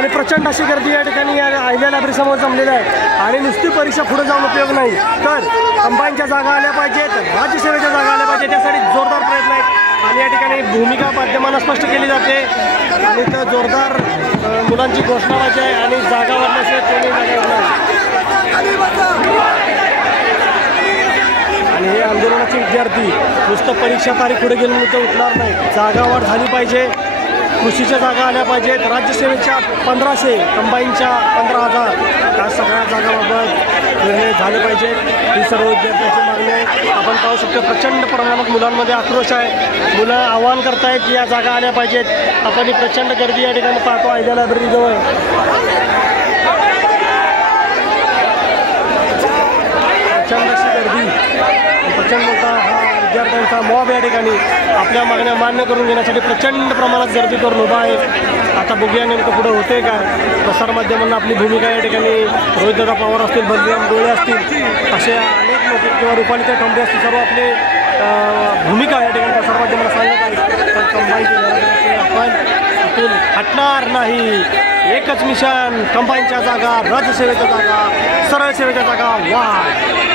आणि प्रचंड अशी गर्दी या ठिकाणी या अहिल्या लायब्ररी समोर जमलेली आहे आणि नुसती परीक्षा पुढे जाऊन उपयोग नाही, तर कंबाईनच्या जागा आल्या पाहिजेत, राज्यसेवेच्या जागा आल्या पाहिजेत, त्यासाठी जोरदार प्रयत्न आहेत आणि या ठिकाणी भूमिका माध्यमांना स्पष्ट केली जाते आणि तर जोरदार मुलांची घोषणाबाजी आहे आणि जागा वाढल्याशिवाय कोणी जागा आणि हे आंदोलनाचे विद्यार्थी नुसतं परीक्षा तारीख पुढे गेल्यानंतर उठणार नाही, जागा वाढ झाली पाहिजे, कृषीच्या जागा आल्या पाहिजेत, राज्यसेवेच्या 1500, कंबाईनच्या 15,000 या सगळ्या जागाबाबत निर्णय झाले पाहिजेत, ही सर्व विद्यार्थ्यांची मागणी आहे। आपण पाहू शकतो प्रचंड प्रमाणात मुलांमध्ये आक्रोश आहे, मुलं आवाहन करतायत की या जागा आल्या पाहिजेत। आपण ही प्रचंड गर्दी या ठिकाणी पाहतो अहिल्या लायब्ररीजवळ, प्रचंड अशी गर्दी, प्रचंड मोठा हा विद्यार्थ्यांचा मॉब या ठिकाणी आपल्या मागण्या मान्य करून घेण्यासाठी प्रचंड प्रमाणात गर्दी करून उभा आहे। आता बघूया नेमकं पुढे होते काय, प्रसारमाध्यमांना आपली भूमिका या ठिकाणी रोहितदादा पवार असतील, बलराम डोळे असतील, असे अनेक लोक किंवा रुपालीताई ठोंबरे असतील, सर्व आपले भूमिका या ठिकाणी प्रसारमाध्यमांना सांगत आहेत। पण कंबाईनची आपण इथून हटणार नाही, एकच मिशन, कंबाईनच्या जागा, राज्यसेवेच्या जागा, सरळ सेवेच्या जागा वाढ।